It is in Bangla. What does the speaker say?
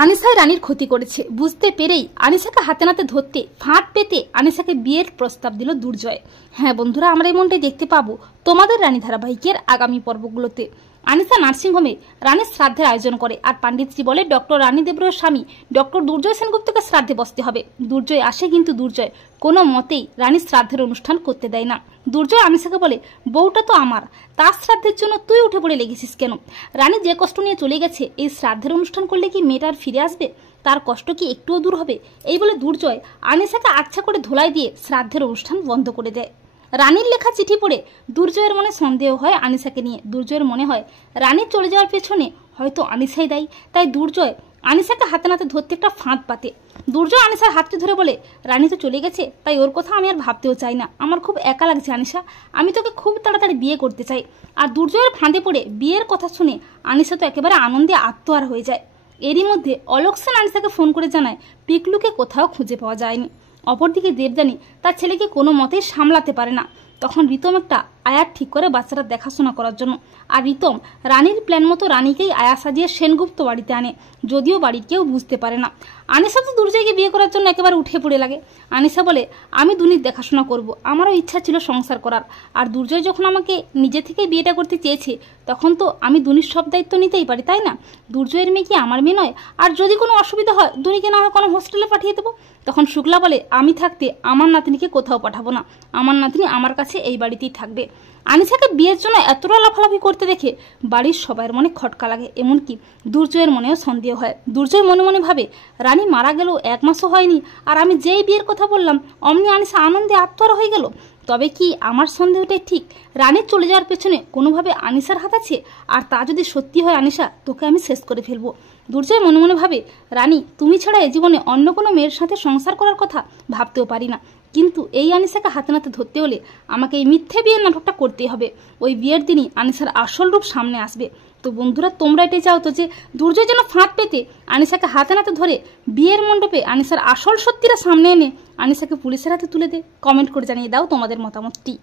আনিসাই রানীর ক্ষতি করেছে বুঝতে পেরেই আনিসাকে হাতে নাতে ধরতে ফাঁদ পেতে আনিসাকে বিয়ের প্রস্তাব দিল দুর্জয়। হ্যাঁ বন্ধুরা, আমরা এমনটাই দেখতে পাবো তোমাদের রানী ধারাবাহিকের আগামী পর্বগুলোতে। আনিসা নার্সিংহোমে রানীর শ্রাদ্ধের আয়োজন করে আর পণ্ডিতজি বলে ডক্টর রানী দেবরায়ের স্বামী ডক্টর দুর্জয় সেনগুপ্তকে শ্রাদ্ধে বসতে হবে। দুর্জয় আসে, কিন্তু দুর্জয় কোনো মতেই রানীর শ্রাদ্ধের অনুষ্ঠান করতে দেয় না। দুর্জয় আনিসাকে বলে, বউটা তো আমার, তার শ্রাদ্ধের জন্য তুই উঠে পড়ে লেগেছিস কেন? রানী যে কষ্ট নিয়ে চলে গেছে, এই শ্রাদ্ধের অনুষ্ঠান করলে কি মেয়েটার ফিরে আসবে? তার কষ্ট কি একটুও দূর হবে? এই বলে দুর্জয় আনিসাকে আচ্ছা করে ধোলাই দিয়ে শ্রাদ্ধের অনুষ্ঠান বন্ধ করে দেয়। রানীর লেখা চিঠি পড়ে দুর্জয়ের মনে সন্দেহ হয় আনিসাকে নিয়ে। দুর্জয়ের মনে হয় রানীর চলে যাওয়ার পেছনে হয়তো আনিসাই দায়ী। তাই দুর্জয় আনিসাকে হাতে নাতে ধরতে একটা ফাঁদ পাতে। দুর্জয় আনিসার হাতটি ধরে বলে, রানী তো চলে গেছে, তাই ওর কথা আমি আর ভাবতেও চাই না। আমার খুব একা লাগছে আনিসা, আমি তোকে খুব তাড়াতাড়ি বিয়ে করতে চাই। আর দুর্জয়ের ফাঁদে পড়ে বিয়ের কথা শুনে আনিসা তো একেবারে আনন্দে আত্মহারা হয়ে যায়। এরই মধ্যে অলোক সেন আনিসাকে ফোন করে জানায় পিকলুকে কোথাও খুঁজে পাওয়া যায়নি। অপরদিকে দেবযানী তার ছেলেকে কোনো মতেই সামলাতে পারে না। তখন রিতম একটা আয়ার ঠিক করে বাচ্চারা দেখাশোনা করার জন্য। আর রিতম রানীর প্ল্যান মতো রানীকেই আয়া সাজিয়ে সেনগুপ্ত বাড়িতে আনে, যদিও বাড়ির কেউ বুঝতে পারে না। আনিসা তো দুর্জয়কে বিয়ে করার জন্য একেবারে উঠে পড়ে লাগে। আনিসা বলে, আমি দুনির দেখাশোনা করব, আমারও ইচ্ছা ছিল সংসার করার। আর দুর্জয় যখন আমাকে নিজে থেকে বিয়েটা করতে চেয়েছে, তখন তো আমি দুনির সব দায়িত্ব নিতেই পারি, তাই না? দুর্জয়ের মেয়ে কি আমার মেয়ে নয়? আর যদি কোনো অসুবিধা হয় দুনিকে না হয় কোনো হোস্টেলে পাঠিয়ে দেবো। তখন শুক্লা বলে, আমি থাকতে আমার নাতনিকে কোথাও পাঠাবো না, আমার নাতনি আমার কাছে এই বাড়িতেই থাকবে। আনিসাকে বিয়ের জন্য এতটা লাফালাফি করতে দেখে বাড়ির সবার মনে খটকা লাগে, এমনকি দুর্জয়ের মনেও সন্দেহ হয়। দুর্জয় মনে মনে ভাবে, রানী মারা গেলেও 1 মাসও হয়নি, আর আমি যেই বিয়ের কথা বললাম অমনি আনিসা আনন্দে আত্মহারা হয়ে গেল। তবে কি আমার সন্দেহটাই ঠিক? রানীর চলে যাওয়ার পেছনে কোনোভাবে আনিসার হাত আছে? আর তা যদি সত্যি হয় আনিসা, তোকে আমি শেষ করে ফেলবো। দুর্জয় মনে মনে ভাবে, রানী তুমি ছাড়া এ জীবনে অন্য কোনো মেয়ের সাথে সংসার করার কথা ভাবতেও পারি না, কিন্তু এই আনিসাকে হাতে নাতে ধরতে হলে আমাকে এই মিথ্যে বিয়ের নাটকটা করতেই হবে। ওই বিয়ের দিনই আনিসার আসল রূপ সামনে আসবে। তো বন্ধুরা, তোমরা এটাই চাও তো যে দুর্জয় যেন ফাঁদ পেতে আনিসাকে হাতে নাতে ধরে বিয়ের মণ্ডপে আনিসার আসল সত্যিটা সামনে এনে আনিসাকে পুলিশের হাতে তুলে দে? কমেন্ট করে জানিয়ে দাও তোমাদের মতামতটি।